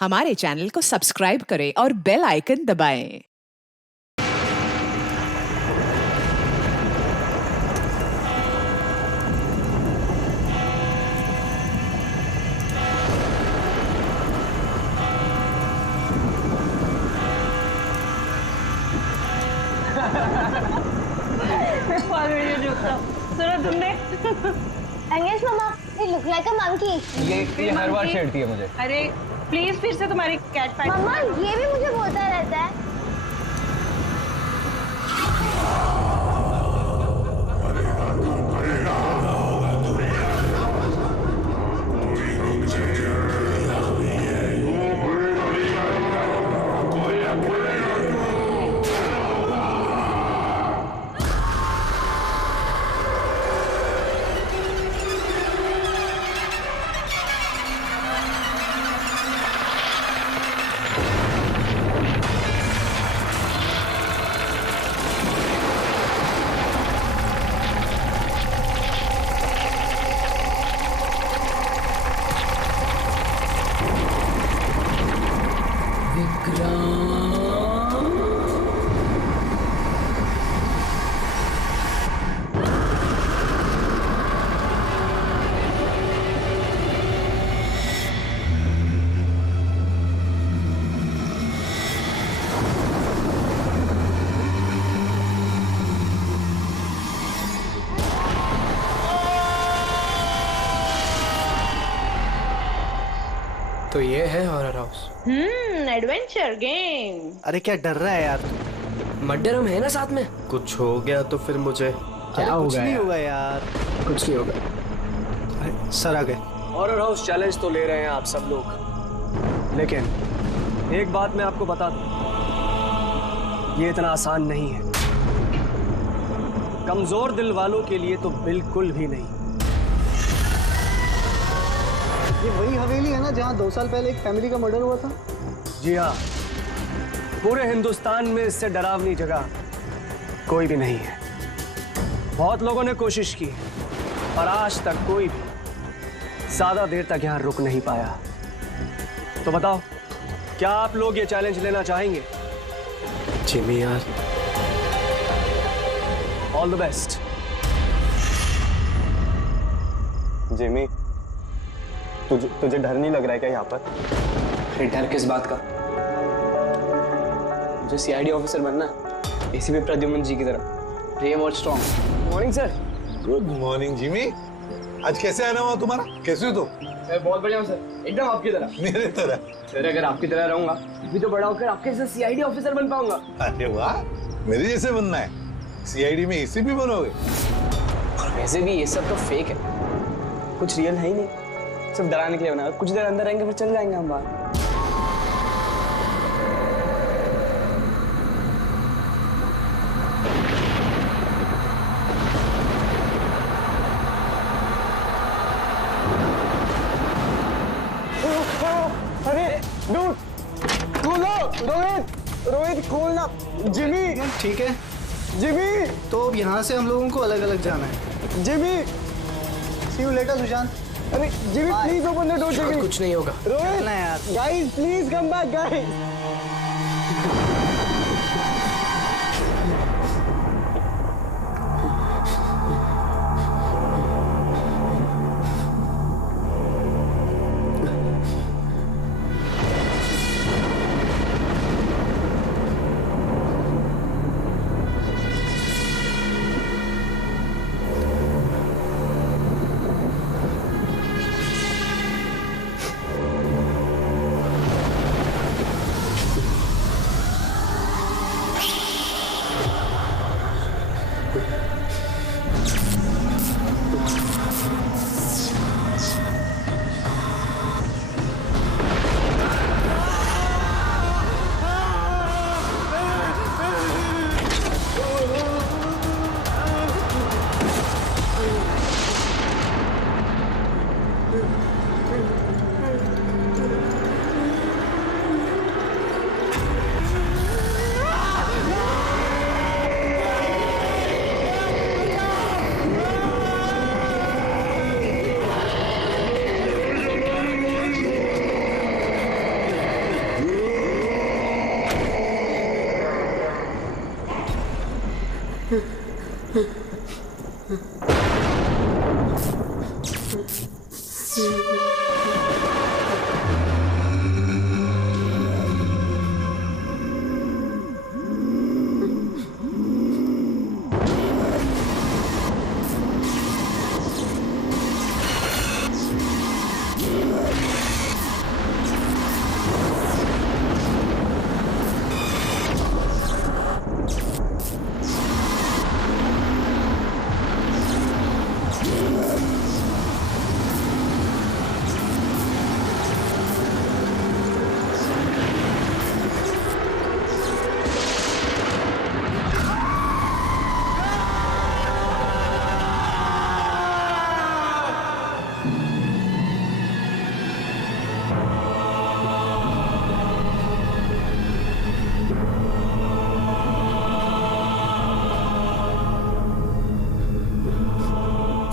हमारे चैनल को सब्सक्राइब करें और बेल आइकन दबाएं। सुना तुमने? अंगेज मामा, ये लुक लाइक अ मंकी। ये हर बार छेड़ती है मुझे। अरे प्लीज फिर से तुम्हारी कैट फाइट। मम्मा ये भी मुझे बोलता रहता है। तो ये है हॉरर हाउस। Adventure game. अरे क्या डर रहा है यार? मर्डर हम है ना साथ में। कुछ हो गया तो फिर मुझे क्या होगा? कुछ नहीं होगा यार, कुछ नहीं होगा। अरे सर आ गए। हॉरर हाउस चैलेंज तो ले रहे हैं आप सब लोग, लेकिन एक बात मैं आपको बता दूं, ये इतना आसान नहीं है। कमजोर दिल वालों के लिए तो बिल्कुल भी नहीं। ये वही हवेली है ना जहाँ 2 साल पहले एक फैमिली का मर्डर हुआ था? जी हाँ, पूरे हिंदुस्तान में इससे डरावनी जगह कोई भी नहीं है। बहुत लोगों ने कोशिश की और आज तक कोई भी ज्यादा देर तक यहाँ रुक नहीं पाया। तो बताओ, क्या आप लोग ये चैलेंज लेना चाहेंगे? जिमी यार, ऑल द बेस्ट। जिमी, तुझे डर नहीं लग रहा है क्या यहाँ पर? अरे डर किस बात का? मुझे सीआईडी ऑफिसर बनना है, एसीपी प्रद्युम्न जी की तरह, ब्रेव और strong. Morning sir. Good morning Jimmy. आज कैसे आना हुआ तुम्हारा? कैसे हो तुम? मैं बहुत बढ़िया हूँ सर, एकदम आपकी तरह। मेरे तरह? सर अगर आपकी तरह रहूंगा भी तो बड़ा होकर आपके जैसे सीआईडी ऑफिसर बन पाऊंगा। अरे वाह, मेरे जैसे बनना है। सीआईडी में एसीपी बनोगे? वैसे भी ये सब तो फेक है, कुछ रियल है ही नहीं, सिर्फ डराने के लिए बना। कुछ देर अंदर रहेंगे फिर चल जाएंगे हम बाहर। अरे डूड, खोलो। रोहित खोलना। जिमी। ठीक है, जिमी। तो अब यहाँ से हम लोगों को अलग अलग जाना है। Jimmy. See you later Sushant. अरे Jimmy please open the door. Jimmy, कुछ नहीं होगा। रोहित चलना है यार। Guys please come back guys.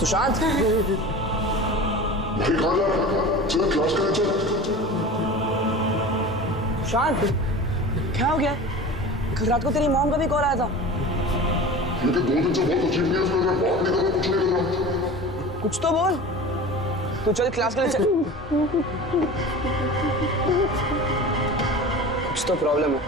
Sushant भाई कहाँ जा रहा है? चल क्लास करें चल। सुशांत क्या हो गया? कल रात को तेरी मॉम का भी कॉल आया था। लेकिन 2 दिन से बहुत अजीब न्यूज़ लग रहा है, बात नहीं कर रहा, कुछ नहीं कर रहा। कुछ तो बोल। तू चल क्लास के लिए चल। कुछ तो प्रॉब्लम है।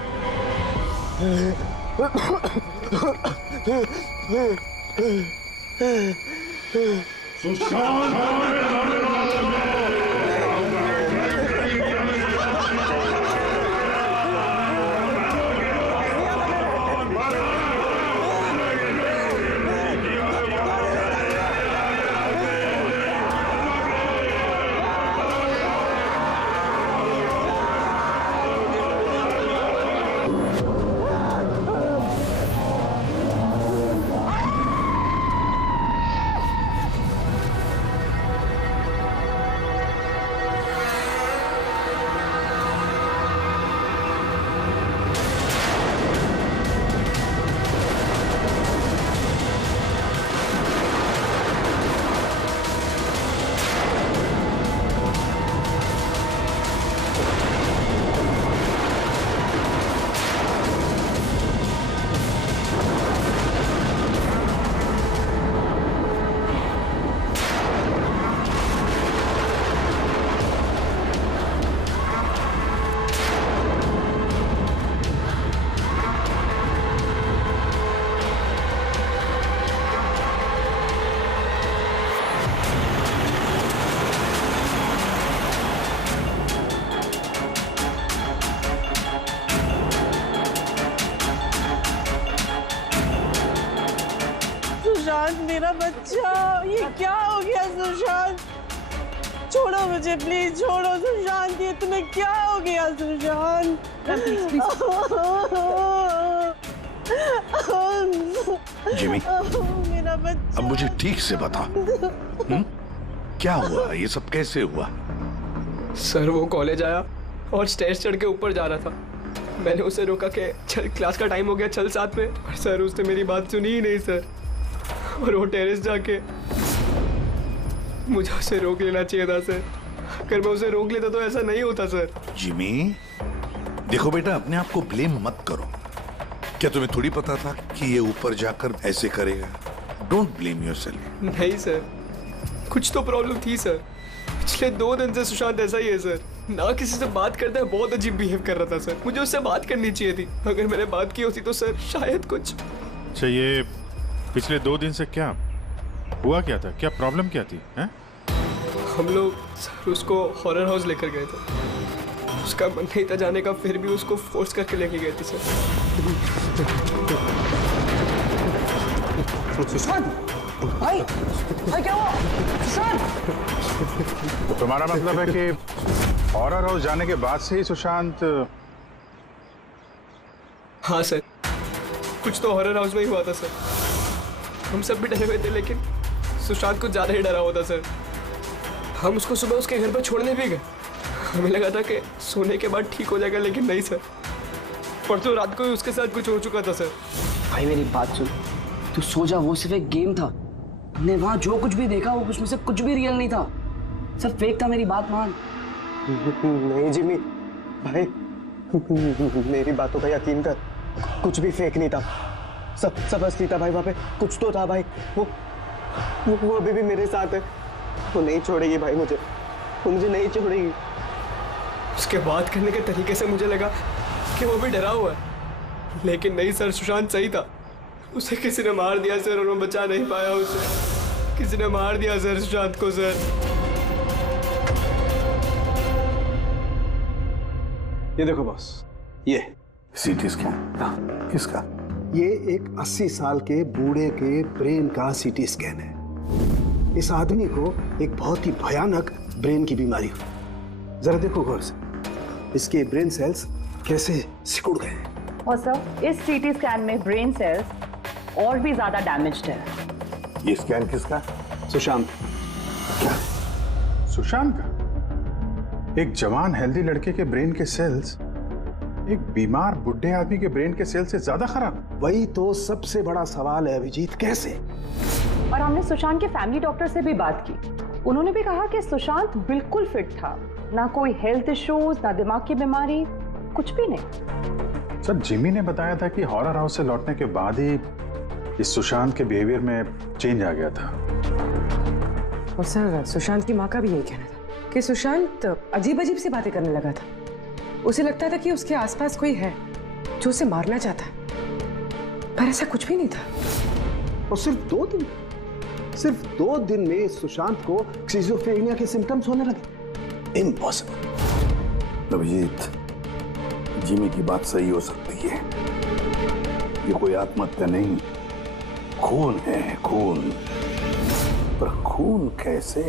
सुशांत मेरा बच्चा, ये क्या हो गया सुशांत? छोड़ो मुझे प्लीज, छोड़ो सुशांत, ये तुम्हें क्या हो गया सुशांत? जिमी, मेरा बच्चा, अब मुझे ठीक से बता, क्या हुआ? ये सब कैसे हुआ? सर वो कॉलेज आया और स्टेज चढ़ के ऊपर जा रहा था। मैंने उसे रोका कि चल क्लास का टाइम हो गया, चल साथ में। और सर उसने मेरी बात सुनी ही नहीं सर। और वो टेरेस जाके मुझे उसे रोक लेना चाहिए था सर। अगर मैं उसे रोक लेता तो ऐसा नहीं होता सर। जिमी, देखो बेटा, अपने आप को ब्लेम मत करो। क्या तुम्हें थोड़ी पता था कि ये ऊपर जाकर ऐसे करेगा? Don't blame yourself. नहीं सर, कुछ तो प्रॉब्लम थी सर। पिछले 2 दिन से सुशांत ऐसा ही है सर। ना किसी से बात करता है, बहुत अजीब बिहेव कर रहा था सर। मुझे उससे बात करनी चाहिए थी। अगर मैंने बात की होती तो सर शायद कुछ। अच्छा, ये पिछले 2 दिन से क्या हुआ? क्या था? क्या प्रॉब्लम क्या थी? हैं? हम लोग सर उसको हॉरर हाउस लेकर गए थे। उसका मन नहीं था जाने का, फिर भी उसको फोर्स करके लेके गए थे सर। सुशांत, भाई क्या हुआ? सुशांत! तो तुम्हारा मतलब है कि हॉरर हाउस जाने के बाद से ही सुशांत? हाँ सर, कुछ तो हॉरर हाउस में ही हुआ था सर। हम सब भी डरे हुए थे, लेकिन सुशांत कुछ ज्यादा ही डरा हुआ था सर। हम उसको सुबह उसके घर पर छोड़ने भी गए। हमें लगा था कि सोने के बाद ठीक हो जाएगा, लेकिन नहीं सर। परसों रात को ही उसके साथ कुछ हो चुका था सर। भाई मेरी बात सुन, तू सो जा, वो सिर्फ एक गेम था। हमने वहाँ जो कुछ भी देखा वो उसमें से कुछ भी रियल नहीं था, सब फेक था। मेरी बात मान। नहीं जिमी भाई, मेरी बातों का यकीन कर, कुछ भी फेक नहीं था। सब असली था भाई, वहाँ पे कुछ तो था भाई। वो अभी भी मेरे साथ है। वो नहीं छोड़ेगी भाई मुझे, वो मुझे नहीं छोड़ेगी। उसके बात करने के तरीके से मुझे लगा कि वो भी डरा हुआ है, लेकिन नहीं सर, सुशांत सही था। उसे किसी ने मार दिया सर, और वो बचा नहीं पाया उसे। किसी ने मार दिया सर सुशांत को सर। ये देखो बॉस, ये सीटी स्कैन किसका? ये एक 80 साल के बूढ़े के ब्रेन का सीटी स्कैन है। इस आदमी को एक बहुत ही भयानक ब्रेन की बीमारी हुई। जरा देखो गौर से, इसके ब्रेन सेल्स कैसे सिकुड़ गए हैं। और सर, इस सीटी स्कैन में ब्रेन सेल्स और भी ज्यादा डैमेज्ड है। ये स्कैन किसका? सुशांत। क्या? सुशांत का? एक जवान हेल्दी लड़के के ब्रेन के सेल्स एक बीमार बुढ़े आदमी के ब्रेन के सेल से ज्यादा खराब? वही तो सबसे बड़ा सवाल है अभिजीत, कैसे? और हमने सुशांत के फैमिली डॉक्टर से भी बात की। उन्होंने भी कहा कि सुशांत बिल्कुल फिट था, ना कोई हेल्थ इश्यूज, ना दिमाग की बीमारी, कुछ भी नहीं। सर, जिमी ने बताया था कि हॉरर हाउस से लौटने के बाद ही इस सुशांत के बिहेवियर में चेंज आ गया था। और सर, सुशांत की माँ का भी यही कहना था कि सुशांत अजीब अजीब सी बातें करने लगा था। उसे लगता था कि उसके आसपास कोई है जो उसे मारना चाहता है, पर ऐसा कुछ भी नहीं था। और सिर्फ 2 दिन में सुशांत को स्किज़ोफ्रेनिया के सिम्टम्स होने लगे। इम्पॉसिबल। अभिजीत, जिमी की बात सही हो सकती है। ये कोई आत्महत्या नहीं, खून है, खून। पर खून कैसे?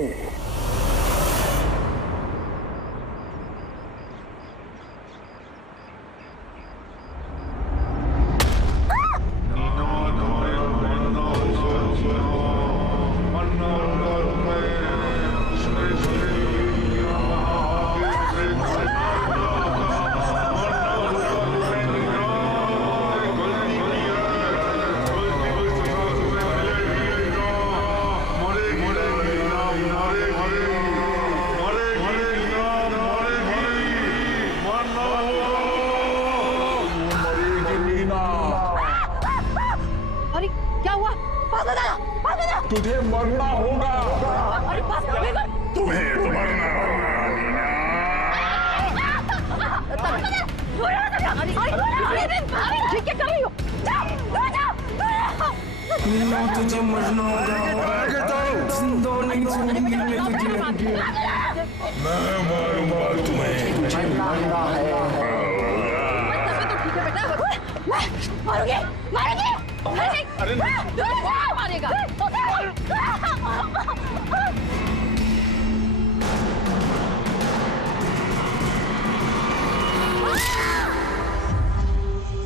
तुझे मरना होगा। तुम्हें तो मरना तुझे मरना होगा। जिंदा नहीं छोड़ूंगी मैं तुझे। मैं मारूंगा तुम्हें। मारोगे, मारोगे, अरे मारेगा।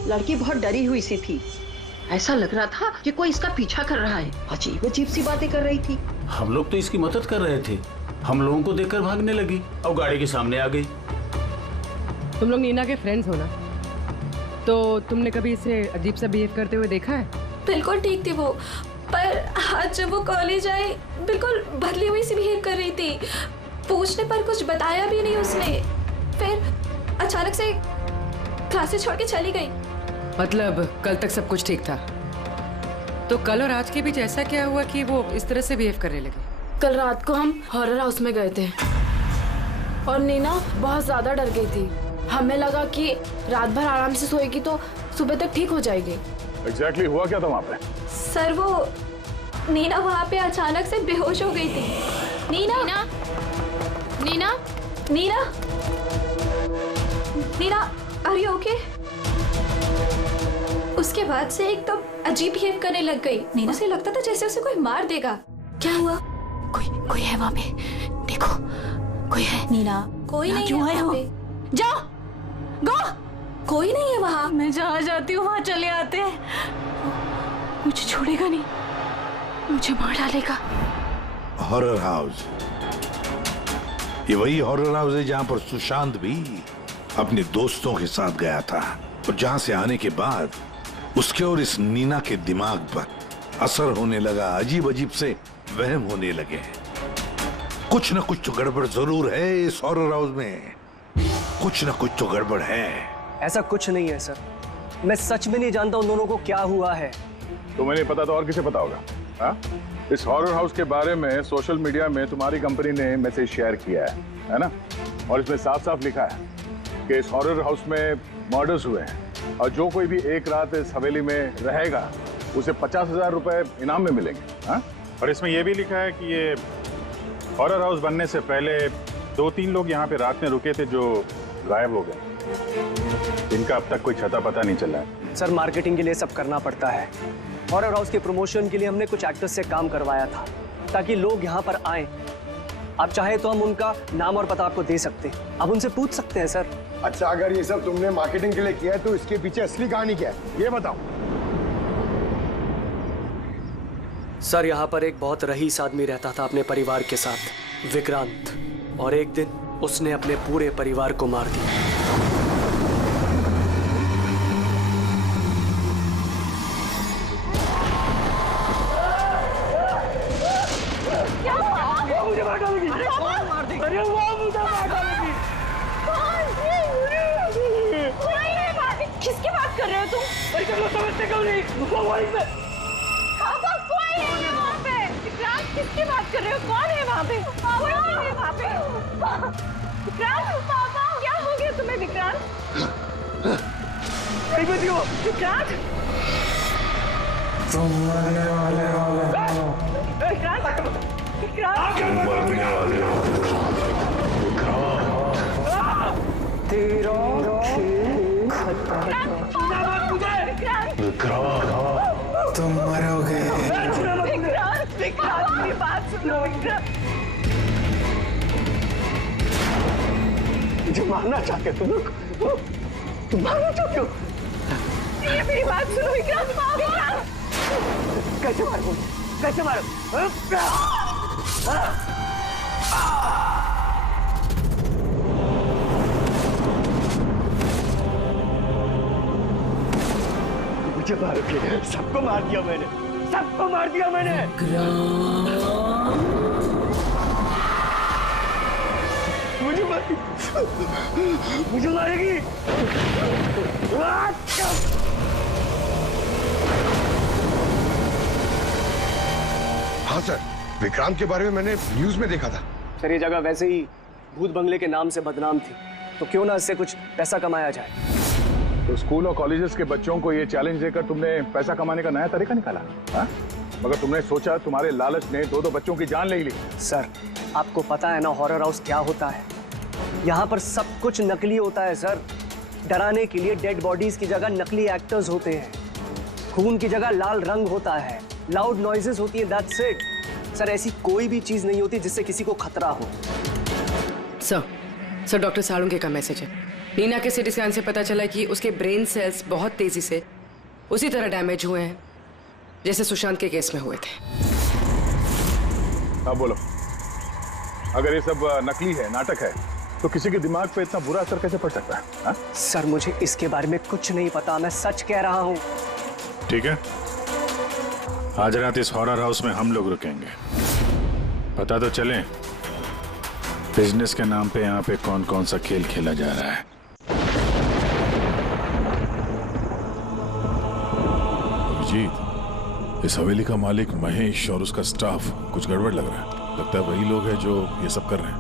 लड़की बहुत डरी हुई सी थी। ऐसा लग रहा था कि कोई इसका पीछा कर रहा है। अजीब अजीब सी बातें कर रही थी। हम लोग तो इसकी मदद कर रहे थे। हम लोगों को देखकर भागने लगी और गाड़ी के सामने आ गई। तुम लोग नीना के फ्रेंड्स हो ना, तो तुमने कभी इसे अजीब सा बिहेव करते हुए देखा है? बिल्कुल ठीक थी वो, पर आज जब वो कॉलेज आई बिल्कुल बदली हुई सी बिहेव कर रही थी। पूछने पर कुछ बताया भी नहीं उसने। फिर अचानक से क्लासेस छोड़ के चली गई। मतलब कल तक सब कुछ ठीक था, तो कल और आज के बीच ऐसा क्या हुआ कि वो इस तरह से बिहेव करने लगी? कल रात को हम हॉरर हाउस में गए थे और नीना बहुत ज्यादा डर गई थी। हमें लगा कि रात भर आराम से सोएगी तो सुबह तक ठीक हो जाएगी। एग्जैक्टली हुआ क्या था वहाँ पे? सर, वो नीना वहाँ पे अचानक से बेहोश हो गई थी। Neena, Neena, Neena, Neena, are you okay? उसके बाद से एकदम अजीब बिहेव करने लग गई। नीना से लगता था जैसे उसे कोई मार देगा। क्या हुआ? कोई है वहाँ पे, देखो कोई है। नीना, कोई नहीं है वहाँ पे। जाओ, गो, कोई नहीं है वहाँ। मैं जहाँ जाती हूँ वहाँ चले आते हैं। मुझे छोड़ेगा नहीं, मुझे मार डालेगा। हॉरर हाउस, ये वही हॉरर हाउस है जहाँ पर सुशांत भी अपने दोस्तों के साथ गया था, और जहाँ से आने के बाद उसके और इस नीना के दिमाग पर असर होने लगा। अजीब अजीब से वहम होने लगे। कुछ न कुछ तो गड़बड़ जरूर है इस हॉरर हाउस में। कुछ न कुछ तो गड़बड़ है। ऐसा कुछ नहीं है सर, मैं सच में नहीं जानता उन दोनों को क्या हुआ है। तुम्हें नहीं पता तो और किसे पता होगा? हाँ? इस हॉरर हाउस के बारे में सोशल मीडिया में तुम्हारी कंपनी ने मैसेज शेयर किया है ना? और इसमें साफ साफ लिखा है कि इस हॉरर हाउस में मर्डर्स हुए हैं और जो कोई भी एक रात इस हवेली में रहेगा उसे 50,000 रुपए इनाम में मिलेंगे। हाँ? और इसमें यह भी लिखा है कि ये हॉरर हाउस बनने से पहले 2-3 लोग यहाँ पे रात में रुके थे जो गायब हो गए। इनका अब तक कोई छता पता नहीं चला है। सर मार्केटिंग के लिए सब करना पड़ता है। हॉरर हाउस के प्रमोशन के लिए हमने कुछ एक्टर्स से काम करवाया था ताकि लोग यहाँ पर आए। आप चाहे तो हम उनका नाम और पता आपको दे सकते हैं, आप उनसे पूछ सकते हैं सर। अच्छा, अगर ये सब तुमने मार्केटिंग के लिए किया है तो इसके पीछे असली कहानी क्या है ये बताओ। सर यहाँ पर एक बहुत रईस आदमी रहता था अपने परिवार के साथ, विक्रांत, और एक दिन उसने अपने पूरे परिवार को मार दिया। मुझे मार डालेगी। अरे कौन मार देगा? अरे वो मुझे मार डालेगी। किसकी बात कर रहे हो तुम? अरे कब लोग समझते क्यों नहीं? वो वहीं पे। पापा कोई है वहाँ पे। विक्रांत किसकी बात कर रहे हो? कौन है वहाँ पे? कोई नहीं है वहाँ पे। विक्रांत, पापा क्या हो गया तुम्हें विक्रांत? विक्रांत, तुम मरने वाले हो। विक्रांत, विक्रांत, मरने वाले हो। तेरा विक्रांत, तुम मरोगे। विक्रांत, विक्रांत मेरी बात सुनो विक्रांत। मुझे मारना चाहते तुम लोग? तुम मारना चाहते हो? ये मेरी बात सुनो विक्रांत। विक्रांत, कैसे मारो? कैसे मारो? मुझे मारोगे? सबको मार दिया मैंने, सबको मार दिया मैंने। मुझे मारेगी, मुझे मारेगी। हाँ सर, विक्रांत के बारे में मैंने न्यूज में देखा था। सर ये जगह वैसे ही भूत बंगले के नाम से बदनाम थी, तो क्यों ना इससे कुछ पैसा कमाया जाए। तो स्कूल और कॉलेजेस के बच्चों को ये चैलेंज देकर तुमने पैसा कमाने का नया तरीका निकाला। हाँ? मगर तुमने सोचा तुम्हारे लालच ने 2-2 बच्चों की जान ले ली। सर आपको पता है ना हॉरर हाउस क्या होता है? यहाँ पर सब कुछ नकली होता है सर। डराने के लिए डेड बॉडीज की जगह नकली एक्टर्स होते हैं, खून की जगह लाल रंग होता है, लाउड नॉइजेस होती है, दैट्स इट। सर ऐसी कोई भी चीज नहीं होती जिससे किसी को खतरा हो। सर डॉक्टर सालुंके का मैसेज है। नीना के सीटी स्कैन से पता चला कि उसके ब्रेन सेल्स बहुत तेजी से उसी तरह डैमेज हुए हैं जैसे सुशांत के केस में हुए थे। अब बोलो, अगर ये सब नकली है, नाटक है, तो किसी के दिमाग पे इतना बुरा असर कैसे पड़ सकता है? हा? सर मुझे इसके बारे में कुछ नहीं पता, मैं सच कह रहा हूँ। ठीक है, आज रात इस हॉरर हाउस में हम लोग रुकेंगे। पता तो चले बिजनेस के नाम पे यहाँ पे कौन कौन सा खेल खेला जा रहा है। अभिजीत, इस हवेली का मालिक महेश और उसका स्टाफ कुछ गड़बड़ लग रहा है। लगता है वही लोग हैं जो ये सब कर रहे हैं।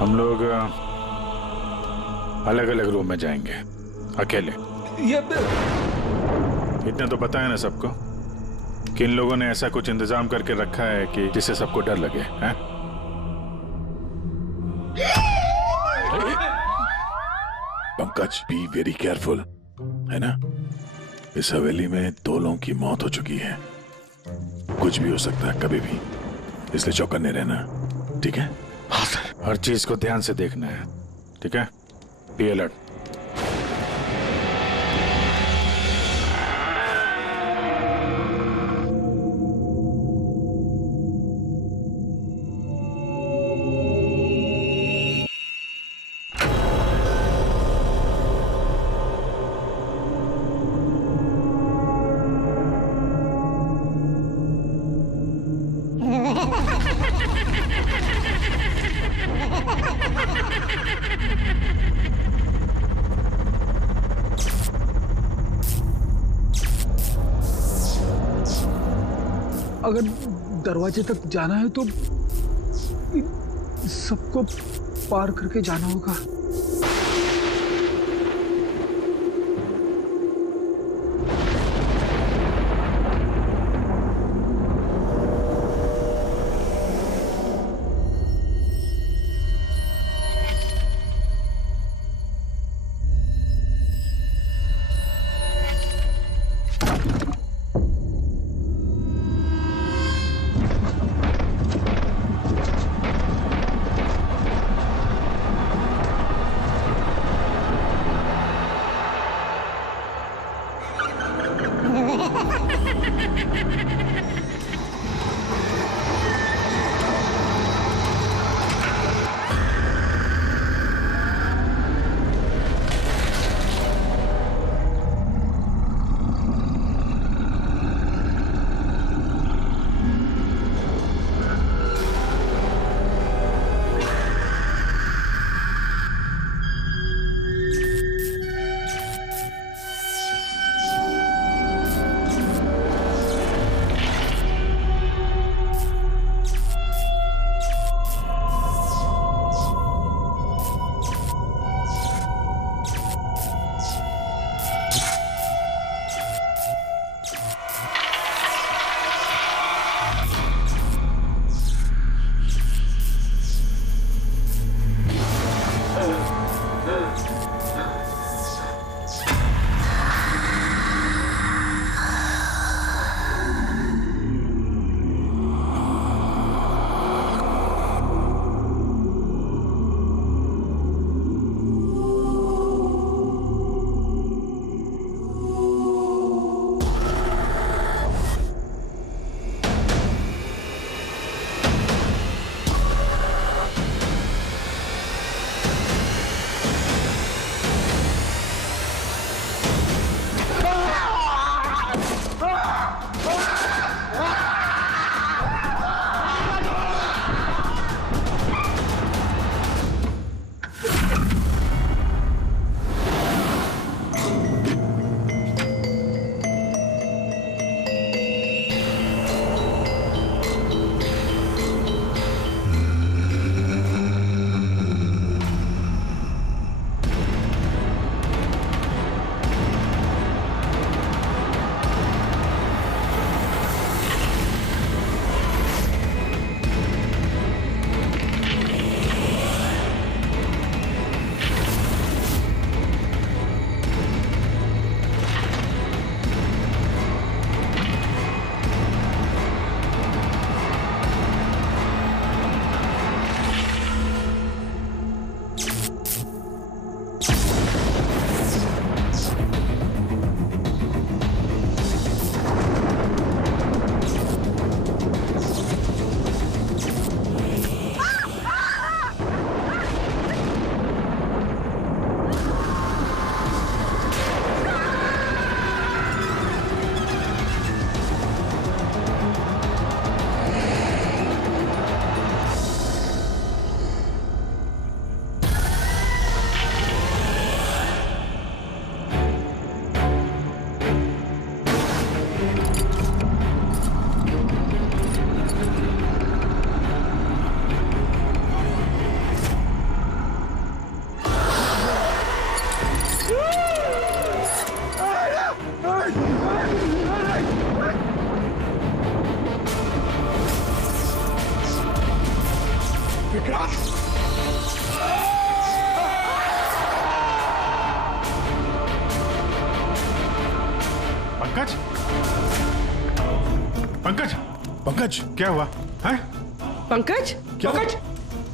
हम लोग अलग अलग रूम में जाएंगे, अकेले। इतना तो पता है ना सबको कि इन लोगों ने ऐसा कुछ इंतजाम करके रखा है कि जिससे सबको डर लगे। हैं? पंकज, बी वेरी केयरफुल, है ना? इस हवेली में 2 लोगों की मौत हो चुकी है, कुछ भी हो सकता है कभी भी, इसलिए चौकन्ने रहना, ठीक है? हाँ सर। हर चीज को ध्यान से देखना है, ठीक है? Be alert. अगर दरवाजे तक जाना है तो सबको पार करके जाना होगा। पंकज, पंकज, पंकज, क्या हुआ है? पंकज, क्या? पंकज,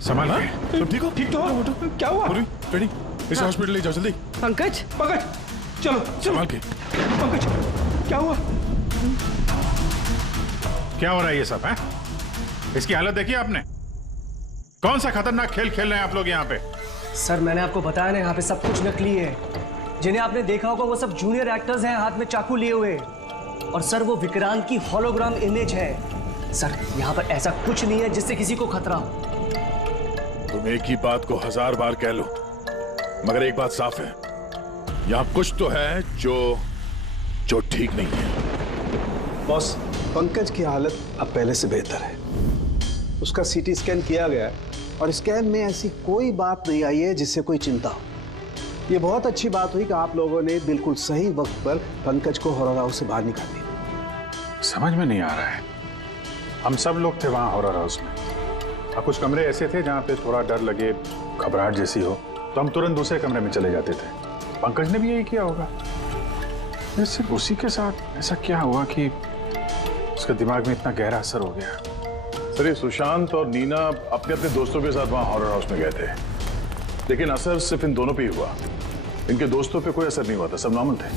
संभाल के। तुम ठीक हो? ठीक तो हो? क्या हुआ? रेडी, इसे हॉस्पिटल ले जाओ जल्दी। पंकज, पंकज, चलो, संभाल के। पंकज, क्या हुआ? क्या हो रहा है ये सब, है? इसकी हालत देखी आपने? कौन सा खतरनाक खेल खेल रहे हैं आप लोग यहाँ पे? सर मैंने आपको बताया ना, यहाँ पे सब कुछ नकली है। जिन्हें आपने देखा होगा वो सब जूनियर एक्टर्स हैं, हाथ में चाकू लिए हुए। और सर वो विक्रांत की होलोग्राम इमेज है। सर यहाँ पर ऐसा कुछ नहीं है जिससे किसी को खतरा हो। तुम एक ही बात को 1000 बार कह लो, मगर एक बात साफ है, यहाँ कुछ तो है जो ठीक नहीं है। बॉस, पंकज की हालत अब पहले से बेहतर है। उसका सीटी स्कैन किया गया है और स्कैन में ऐसी कोई बात नहीं आई है जिससे कोई चिंता हो। ये बहुत अच्छी बात हुई कि आप लोगों ने बिल्कुल सही वक्त पर पंकज को हॉरर हाउस से बाहर निकाल दिया। समझ में नहीं आ रहा है, हम सब लोग थे वहां हॉरर हाउस में और कुछ कमरे ऐसे थे जहां पे थोड़ा डर लगे, घबराहट जैसी हो तो हम तुरंत दूसरे कमरे में चले जाते थे। पंकज ने भी यही किया होगा। सिर्फ उसी के साथ ऐसा क्या हुआ कि उसके दिमाग में इतना गहरा असर हो गया? सर, ये सुशांत और नीना अपने अपने दोस्तों के साथ वहां हॉरर हाउस में गए थे, लेकिन असर सिर्फ इन दोनों पे ही हुआ। इनके दोस्तों पे कोई असर नहीं हुआ था, सब नॉर्मल थे।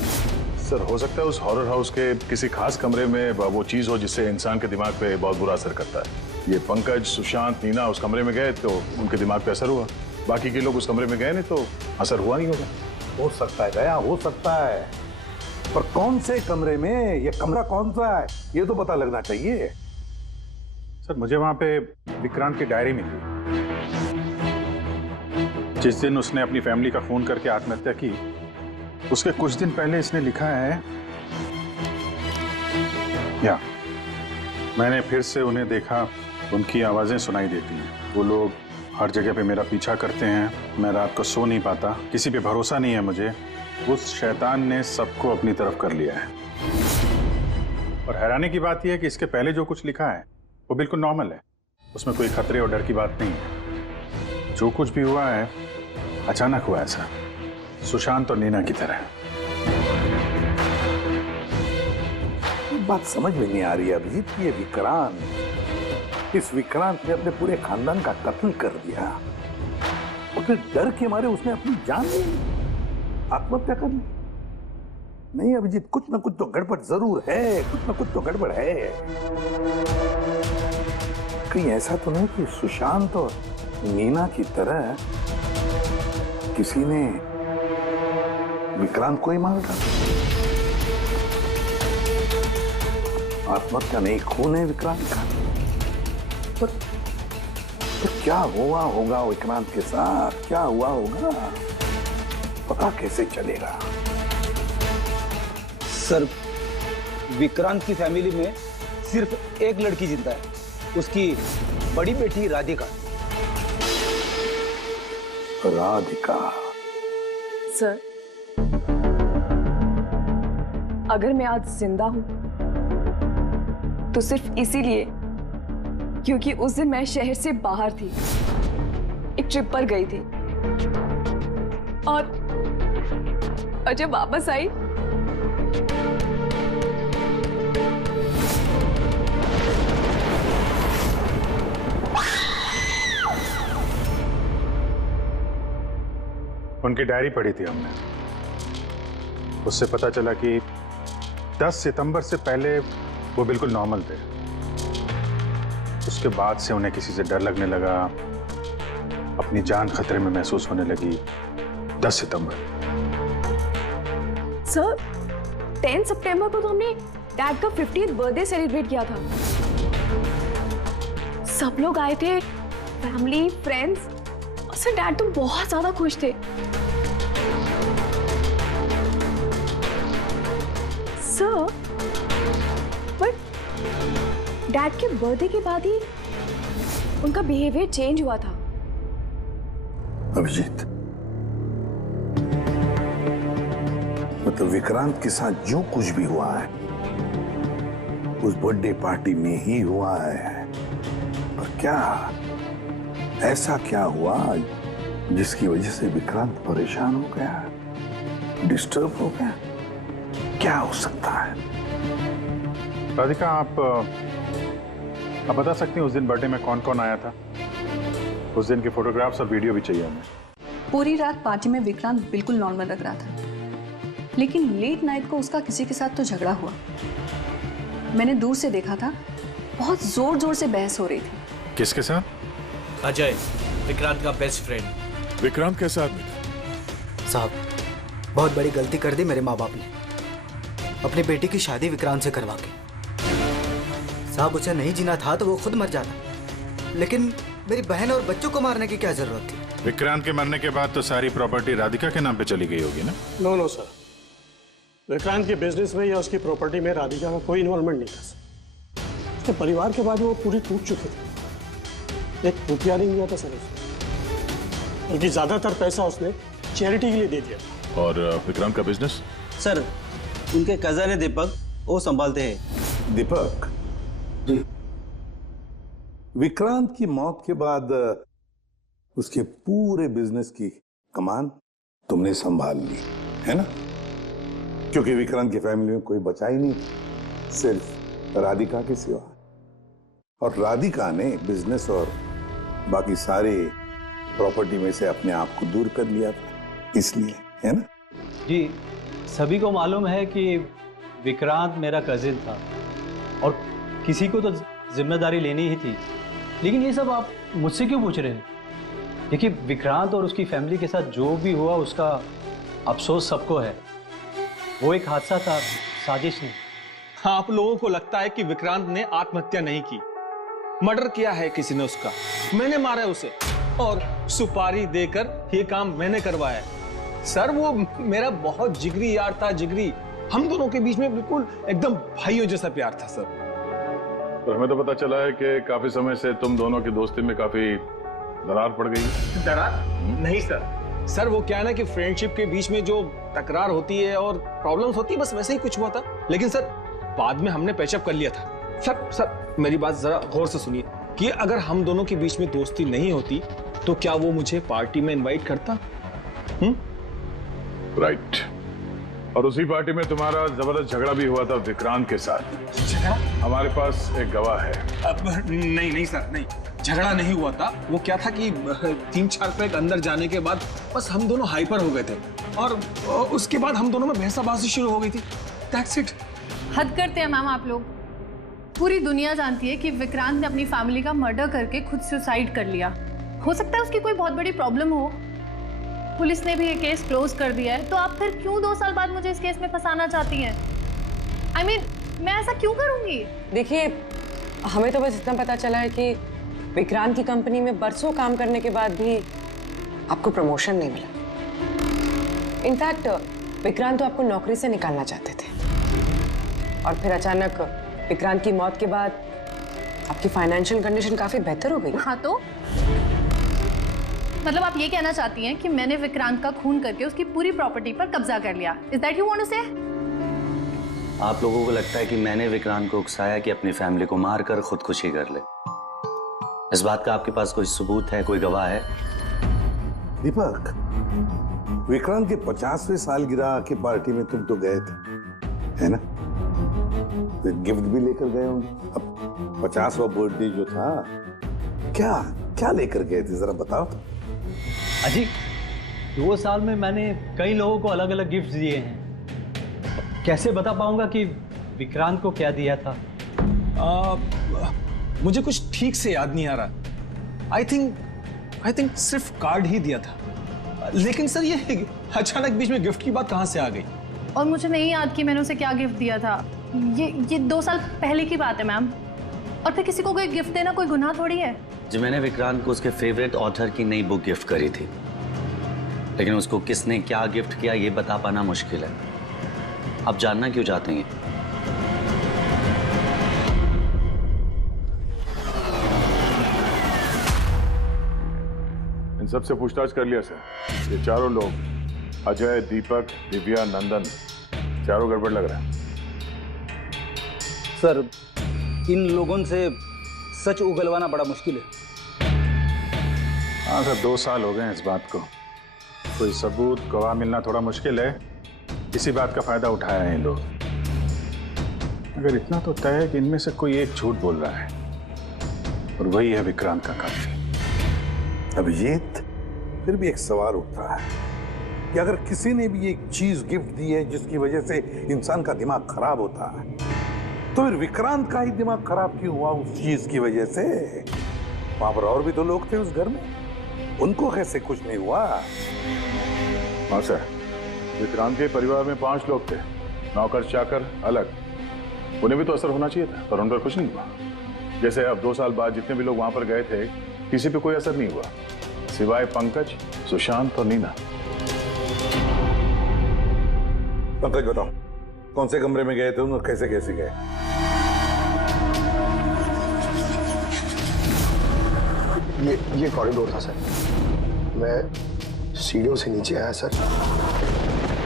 सर, हो सकता है उस हॉरर हाउस के किसी खास कमरे में वो चीज हो जिससे इंसान के दिमाग पे बहुत बुरा असर करता है। ये पंकज, सुशांत, नीना उस कमरे में गए तो उनके दिमाग पे असर हुआ, बाकी के लोग उस कमरे में गए नहीं तो असर हुआ नहीं होगा। हो सकता है गया, हो सकता है, पर कौन से कमरे में, ये कमरा कौन सा है, ये तो पता लगना चाहिए। सर, मुझे वहां पे विक्रांत की डायरी मिली। जिस दिन उसने अपनी फैमिली का फोन करके आत्महत्या की, उसके कुछ दिन पहले इसने लिखा है, या मैंने फिर से उन्हें देखा, उनकी आवाजें सुनाई देती हैं। वो लोग हर जगह पे मेरा पीछा करते हैं, मैं रात को सो नहीं पाता, किसी पे भरोसा नहीं है मुझे। उस शैतान ने सबको अपनी तरफ कर लिया है। और हैरानी की बात यह है कि इसके पहले जो कुछ लिखा है वो बिल्कुल नॉर्मल है, उसमें कोई खतरे और डर की बात नहीं है। जो कुछ भी हुआ है अचानक हुआ, ऐसा सुशांत और नीना की तरह। बात समझ में नहीं आ रही है अभिजीत, ये विक्रांत, इस विक्रांत ने अपने पूरे खानदान का कत्ल कर दिया और फिर डर के मारे उसने अपनी जान ली, आत्महत्या कर ली। नहीं अभिजीत, कुछ ना कुछ तो गड़बड़ जरूर है, कुछ ना कुछ तो गड़बड़ है। कहीं ऐसा तो नहीं कि सुशांत और नीना की तरह किसी ने विक्रांत को ही मार डाला? आत्महत्या नहीं, खून है विक्रांत का। पर क्या हुआ होगा विक्रांत के साथ, क्या हुआ होगा, पता कैसे चलेगा? सर, विक्रांत की फैमिली में सिर्फ एक लड़की जिंदा है, उसकी बड़ी बेटी राधिका। राधिका? सर, अगर मैं आज जिंदा हूं तो सिर्फ इसीलिए क्योंकि उस दिन मैं शहर से बाहर थी, एक ट्रिप पर गई थी और जब वापस आई उनकी डायरी पढ़ी थी हमने, उससे पता चला कि 10 सितंबर से पहले वो बिल्कुल नॉर्मल थे। उसके बाद से उन्हें किसी से डर लगने लगा, अपनी जान खतरे में महसूस होने लगी। 10 सितंबर। सर, 10 सितंबर को तो हमने डैड का 50th बर्थडे सेलिब्रेट किया था। सब लोग आए थे, फैमिली, फ्रेंड्स, और सर डैड तो बहुत ज्यादा खुश थे। सर, बट डैड के बर्थडे के बाद ही उनका बिहेवियर चेंज हुआ था। अभिजीत, मतलब विक्रांत के साथ जो कुछ भी हुआ है उस बर्थडे पार्टी में ही हुआ है, पर क्या ऐसा क्या हुआ जिसकी वजह से विक्रांत परेशान हो गया, डिस्टर्ब हो गया? क्या हो सकता है? राधिका, आप बता सकती हैं उस दिन बर्थडे में कौन कौन आया था? उस दिन के फोटोग्राफ्स और वीडियो भी चाहिए हमें। पूरी रात पार्टी में विक्रांत बिल्कुल नॉर्मल लग रहा था, लेकिन लेट नाइट को उसका किसी के साथ तो झगड़ा हुआ। मैंने दूर से देखा था, बहुत जोर जोर से बहस हो रही थी। किसके साथ? अजय, विक्रांत का बेस्ट फ्रेंड। विक्रांत कैसा आदमी था? साहब, बहुत बड़ी गलती कर दी मेरे माँ बाप ने, अपनी बेटी की शादी विक्रांत से करवा के। साहब, उसे नहीं जीना था तो वो खुद मर जाता, लेकिन मेरी बहन और बच्चों को मारने की क्या जरूरत थी? विक्रांत के मरने के बाद तो सारी प्रॉपर्टी राधिका के नाम पे चली गई होगी ना? नो सर, विक्रांत के बिजनेस में या उसकी प्रॉपर्टी में राधिका का कोई इन्वॉल्वमेंट नहीं था सर। उसके परिवार के बाद वो पूरी टूट चुकी थी। एक रुपया नहीं दिया था सर उसने, बल्कि ज्यादातर पैसा उसने चैरिटी के लिए दे दिया था। और विक्रांत का बिजनेस? सर उनके कजन है दीपक, वो संभालते हैं। दीपक जी, विक्रांत की मौत के बाद उसके पूरे बिजनेस की कमान तुमने संभाल ली है ना? क्योंकि विक्रांत की फैमिली में कोई बचा ही नहीं, सिर्फ राधिका के सिवा। और राधिका ने बिजनेस और बाकी सारे प्रॉपर्टी में से अपने आप को दूर कर लिया था, इसलिए, है ना? जी, सभी को मालूम है कि विक्रांत मेरा कजिन था और किसी को तो जिम्मेदारी लेनी ही थी, लेकिन ये सब आप मुझसे क्यों पूछ रहे हैं? देखिए, विक्रांत और उसकी फैमिली के साथ जो भी हुआ उसका अफसोस सबको है। वो एक हादसा था, साजिश नहीं। आप लोगों को लगता है कि विक्रांत ने आत्महत्या नहीं की, मर्डर किया है किसी ने उसका। मैंने मारा है उसे और सुपारी देकर ये काम मैंने करवाया है। सर वो मेरा बहुत जिगरी यार था, जिगरी। हम दोनों के बीच में बिल्कुल एकदम भाइयों जैसा प्यार था सर। तो हमें तो पता चला है कि काफी समय से तुम दोनों की दोस्ती में काफी दरार पड़ गई। दरार? नहीं सर। सर वो क्या है ना कि फ्रेंडशिप के बीच में जो तकरार होती है और प्रॉब्लम्स होती है, बस वैसे ही कुछ हुआ था। लेकिन सर बाद में हमने पैचअप कर लिया था। सर मेरी बात जरा गौर से सुनिए कि अगर हम दोनों के बीच में दोस्ती नहीं होती तो क्या वो मुझे पार्टी में इनवाइट करता? राइट। और उसी पार्टी में तुम्हारा जबरदस्त झगड़ा भी हुआ था विक्रांत के साथ। झगड़ा? हमारे पास एक गवाह है। नहीं सर, नहीं, झगड़ा नहीं हुआ था। वो क्या था कि 3-4 पैक अंदर जाने के बाद बस हम दोनों हाइपर हो गए थे और उसके बाद हम दोनों में बहसाबाजी शुरू हो गई थी। That's it. हद करते हैं मैम आप लोग। पूरी दुनिया जानती है कि विक्रांत ने अपनी फैमिली का मर्डर करके खुद सुसाइड कर लिया। हो सकता है उसकी कोई बहुत बड़ी प्रॉब्लम हो, पुलिस ने भी ये केस क्लोज कर दिया है, तो आप फिर क्यों 2 साल बाद मुझे इस केस में फंसाना चाहती हैं? I mean, मैं ऐसा क्यों करूंगी? देखिए, हमें तो बस इतना पता चला है कि विक्रांत की कंपनी में बरसों काम करने के बाद भी आपको प्रमोशन नहीं मिला। इनफैक्ट विक्रांत तो आपको नौकरी से निकालना चाहते थे और फिर अचानक विक्रांत की मौत के बाद आपकी फाइनेंशियल कंडीशन काफी बेहतर हो गई। हाँ तो मतलब आप ये कहना चाहती हैं कि मैंने विक्रांत का खून करके उसकी पूरी प्रॉपर्टी पर कब्जा कर लिया? Is that you want to say? आप लोगों को लगता है कि मैंने विक्रांत को उकसाया कि अपनी फैमिली को मारकर खुदकुशी कर ले। इस बात का आपके पास कोई सबूत है, कोई गवाह है? दीपक, विक्रांत के 50वें सालगिरह की पार्टी में तुम तो गए थे, है ना? तो गिफ्ट भी लेकर गए होंगे। अब 50वां बर्थडे जो था, क्या क्या लेकर गए थे, जरा बताओ तो। अजी, 2 साल में मैंने कई लोगों को अलग अलग गिफ्ट दिए हैं। कैसे बता पाऊंगा कि विक्रांत को क्या दिया था? मुझे कुछ ठीक से याद नहीं आ रहा। आई थिंक सिर्फ कार्ड ही दिया था। लेकिन सर ये अचानक बीच में गिफ्ट की बात कहां से आ गई? और मुझे नहीं याद कि मैंने उसे क्या गिफ्ट दिया था। ये 2 साल पहले की बात है मैम। और फिर किसी को कोई गिफ्ट देना कोई गुनाह थोड़ी है। जी, मैंने विक्रांत को उसके फेवरेट ऑथर की नई बुक गिफ्ट करी थी, लेकिन उसको किसने क्या गिफ्ट किया ये बता पाना मुश्किल है। आप जानना क्यों चाहते हैं? इन सबसे पूछताछ कर लिया सर। ये चारों लोग, अजय, दीपक, दिव्या, नंदन, चारों गड़बड़ लग रहा है। सर इन लोगों से सच उगलवाना बड़ा मुश्किल है। हाँ सर, 2 साल हो गए हैं इस बात को। कोई सबूत, गवाह मिलना थोड़ा मुश्किल है। इसी बात का फायदा उठाया है इन लोग। अगर इतना तो तय है कि इनमें से कोई एक झूठ बोल रहा है और वही है विक्रांत का कातिल। अभिजीत, फिर भी एक सवाल उठता है कि अगर किसी ने भी एक चीज गिफ्ट दी है जिसकी वजह से इंसान का दिमाग खराब होता है, तो फिर विक्रांत का ही दिमाग खराब क्यों हुआ उस चीज की वजह से? वहां पर और भी तो लोग थे उस घर में, उनको कैसे कुछ नहीं हुआ? हाँ सर, विक्रांत के परिवार में 5 लोग थे, नौकर चाकर अलग। उन्हें भी तो असर होना चाहिए था, पर उन पर कुछ नहीं हुआ। जैसे अब 2 साल बाद जितने भी लोग वहां पर गए थे, किसी पे कोई असर नहीं हुआ, सिवाय पंकज, सुशांत और नीना। पंकज बताओ, कौन से कमरे में गए थे और कैसे कैसे गए? ये कॉरिडोर था सर। मैं सीढ़ियों से नीचे आया सर।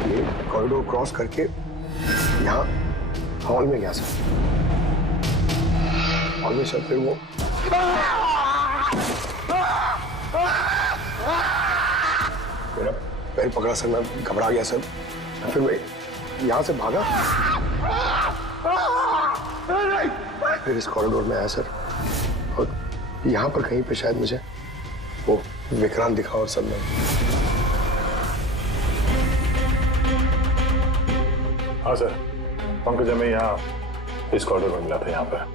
ये कॉरिडोर क्रॉस करके यहाँ हॉल में गया सर। हॉल में सर फिर वो मेरा पैर पकड़ा सर, मैं घबरा गया सर। फिर मैं यहाँ से भागा, फिर इस कॉरिडोर में आया सर और यहाँ पर कहीं पे शायद मुझे वो विक्रांत दिखा और सब में। हाँ सर, पंकज हमें यहाँ इस कॉरिडोर में मिला था यहाँ पर,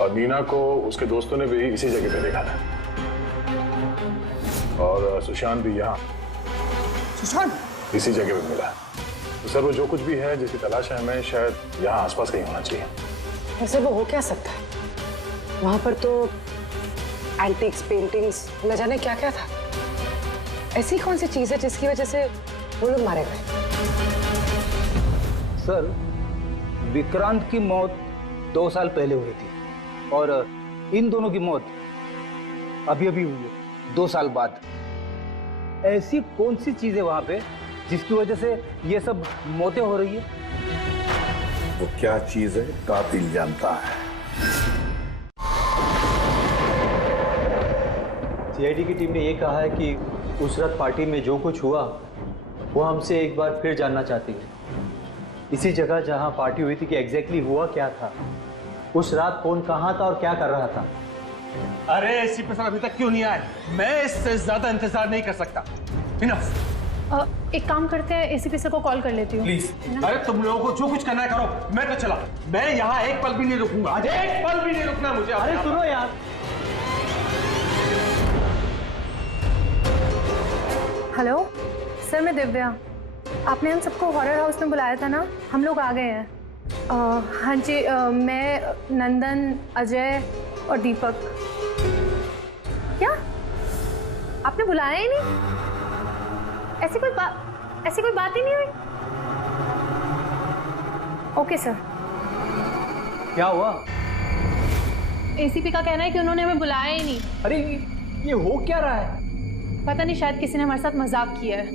और नीना को उसके दोस्तों ने भी इसी जगह पे देखा था, और सुशांत भी यहाँ इसी जगह पे मिला। तो सर वो जो कुछ भी है जिसकी तलाश है हमें, शायद यहाँ आसपास कहीं होना चाहिए। वैसे वो हो क्या सकता है? वहां पर तो एंटीक्स, पेंटिंग्स, न जाने क्या क्या था। ऐसी कौन सी चीज है जिसकी वजह से वो लोग मारे गए? सर, विक्रांत की मौत 2 साल पहले हुई थी और इन दोनों की मौत अभी अभी हुई है 2 साल बाद। ऐसी कौन सी चीज है वहां पे जिसकी वजह से ये सब मौतें हो रही है? वो क्या चीज है कातिल जानता है। सीआईडी की टीम ने ये कहा है कि उस रात पार्टी में जो कुछ हुआ वो हमसे एक बार फिर जानना चाहती है। इसी जगह जहां पार्टी हुई थी कि एग्जैक्टली हुआ क्या था, उस रात कौन कहां था और क्या कर रहा था। अरे एसीपी सर अभी तक क्यों नहीं आए? मैं इससे ज्यादा इंतजार नहीं कर सकता। एक काम करते हैं, एसीपी सर को कॉल कर लेती हूँ। प्लीज। अरे तुम लोगों को जो कुछ करना है करो, मैं तो चला। मैं यहाँ एक पल भी नहीं रुकूंगा। एक पल भी नहीं रुकना मुझे। अरे सुनो यार। हेलो सर, मैं दिव्या। आपने हम सबको हॉरर हाउस में बुलाया था ना, हम लोग आ गए हैं। हाँ जी, मैं, नंदन, अजय और दीपक। क्या आपने बुलाया ही नहीं? ऐसी कोई बात ही नहीं हुई? Okay sir. क्या हुआ? एसीपी का कहना है कि उन्होंने हमें बुलाया ही नहीं। अरे ये हो क्या रहा है? पता नहीं, शायद किसी ने हमारे साथ मजाक किया है।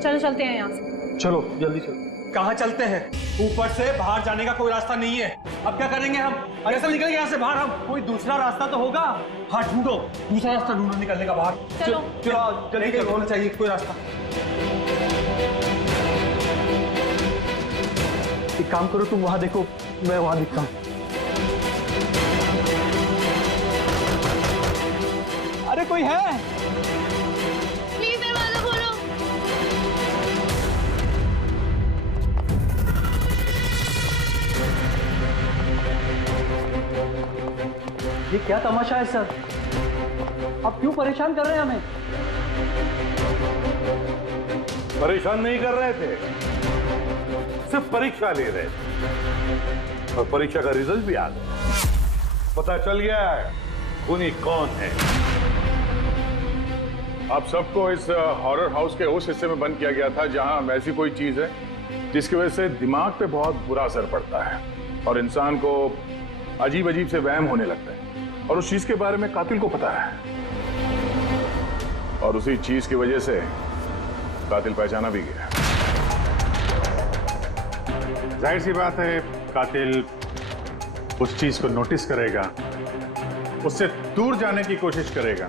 चलो चलते हैं यहाँ से। चलो जल्दी चलो। कहाँ चलते हैं? ऊपर से बाहर जाने का कोई रास्ता नहीं है। अब क्या करेंगे हम? कैसे निकलेंगे यहाँ से बाहर हम? कोई दूसरा रास्ता तो होगा। हाँ ढूंढो, दूसरा रास्ता ढूंढो निकलने का बाहर। चलो चलो जल्दी होना चाहिए कोई रास्ता। एक काम करो, तुम वहां देखो, मैं वहां दिखता हूँ। अरे कोई है? प्लीज दरवाजा खोलो। ये क्या तमाशा है सर? आप क्यों परेशान कर रहे हैं हमें? परेशान नहीं कर रहे थे, सिर्फ परीक्षा ले रहे थे, और परीक्षा का रिजल्ट भी आ गया। पता चल गया है खूनी कौन है। आप सबको इस हॉरर हाउस के उस हिस्से में बंद किया गया था जहां ऐसी कोई चीज है जिसकी वजह से दिमाग पे बहुत बुरा असर पड़ता है और इंसान को अजीब अजीब से वहम होने लगता है, और उस चीज के बारे में कातिल को पता है, और उसी चीज की वजह से कातिल पहचाना भी गया। जाहिर सी बात है कातिल उस चीज को नोटिस करेगा, उससे दूर जाने की कोशिश करेगा,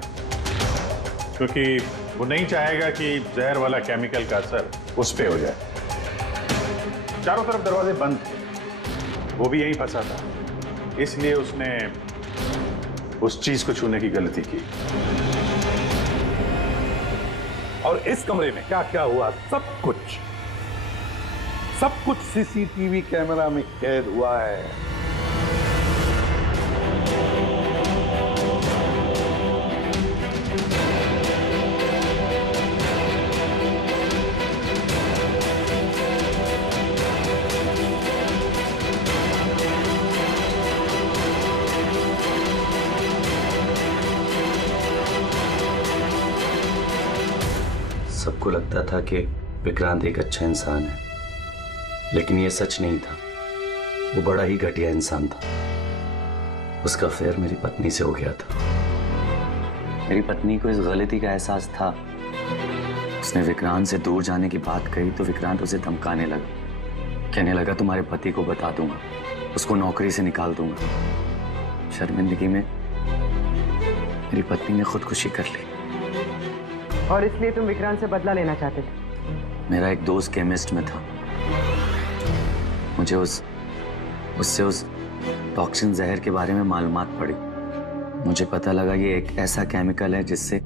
क्योंकि वो नहीं चाहेगा कि जहर वाला केमिकल का असर उस पे हो जाए। चारों तरफ दरवाजे बंद थे, वो भी यहीं फंसा था, इसलिए उसने उस चीज को छूने की गलती की। और इस कमरे में क्या क्या हुआ, सब कुछ सीसीटीवी कैमरा में कैद हुआ है। सबको लगता था कि विक्रांत एक अच्छा इंसान है, लेकिन ये सच नहीं था। वो बड़ा ही घटिया इंसान था। उसका अफेयर मेरी पत्नी से हो गया था। मेरी पत्नी को इस गलती का एहसास था। उसने विक्रांत से दूर जाने की बात कही तो विक्रांत उसे धमकाने लगा। कहने लगा तुम्हारे पति को बता दूंगा, उसको नौकरी से निकाल दूंगा। शर्मिंदगी में मेरी पत्नी ने खुदकुशी कर ली। और इसलिए तुम विक्रांत से बदला लेना चाहते थे? मेरा एक दोस्त केमिस्ट में था। मुझे उससे उस टॉक्सिन जहर के बारे में मालूमात पड़ी। मुझे पता लगा ये एक ऐसा केमिकल है जिससे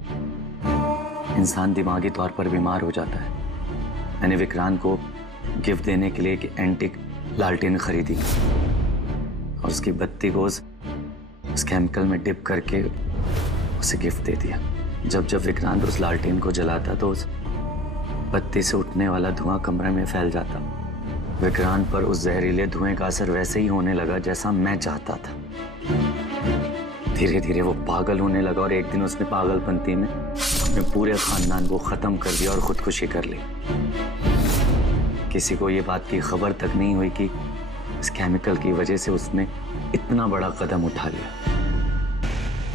इंसान दिमागी तौर पर बीमार हो जाता है। मैंने विक्रांत को गिफ्ट देने के लिए एक एंटीक लालटेन खरीदी और उसकी बत्ती को उस केमिकल में डिप करके उसे गिफ्ट दे दिया। जब जब विक्रांत उस लालटेन को जलाता तो उस बत्ती से उठने वाला धुआं कमरे में फैल जाता। विक्रांत पर उस जहरीले धुएं का असर वैसे ही होने लगा जैसा मैं चाहता था। धीरे धीरे वो पागल होने लगा और एक दिन उसने पागलपंती में अपने पूरे खानदान को खत्म कर दिया और खुदकुशी कर ली। किसी को ये बात की खबर तक नहीं हुई कि इस केमिकल की वजह से उसने इतना बड़ा कदम उठा लिया।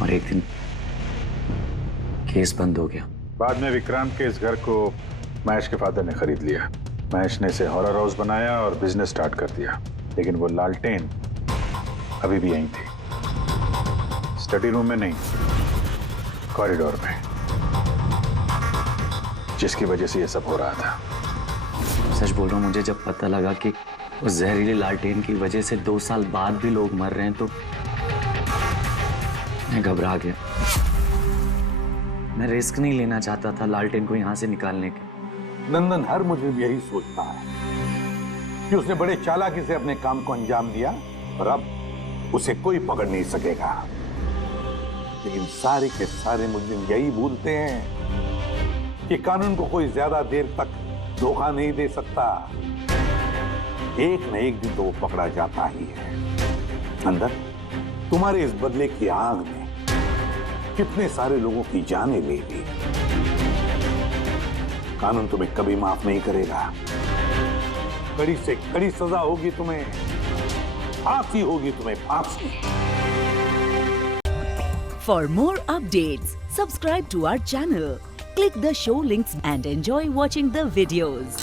और एक दिन केस बंद हो गया। बाद में विक्रांत के इस घर को महेश के फादर ने खरीद लिया। महेश ने इसे हॉरर हाउस बनाया और बिजनेस स्टार्ट कर दिया। लेकिन वो लालटेन अभी भी यहीं थी, स्टडी रूम में नहीं, कॉरिडोर में, जिसकी वजह से ये सब हो रहा था। सच बोल रहा हूँ, मुझे जब पता लगा कि उस जहरीले लालटेन की वजह से 2 साल बाद भी लोग मर रहे हैं तो मैं घबरा गया। मैं रिस्क नहीं लेना चाहता था लालटेन को यहाँ से निकालने के। नंदन हर मुझे यही सोचता है कि उसने बड़े चालाकी से अपने काम को अंजाम दिया और अब उसे कोई पकड़ नहीं सकेगा। लेकिन सारे के सारे मुजरिम यही भूलते हैं कि कानून को कोई ज्यादा देर तक धोखा नहीं दे सकता। एक न एक दिन तो वो पकड़ा जाता ही है। नंदन, तुम्हारे इस बदले की आग में कितने सारे लोगों की जानें ले ली। कानून तुम्हें कभी माफ नहीं करेगा। कड़ी से कड़ी सजा होगी तुम्हें, फांसी होगी तुम्हें, फांसी। For more updates, subscribe to our channel, click the show links and enjoy watching the videos.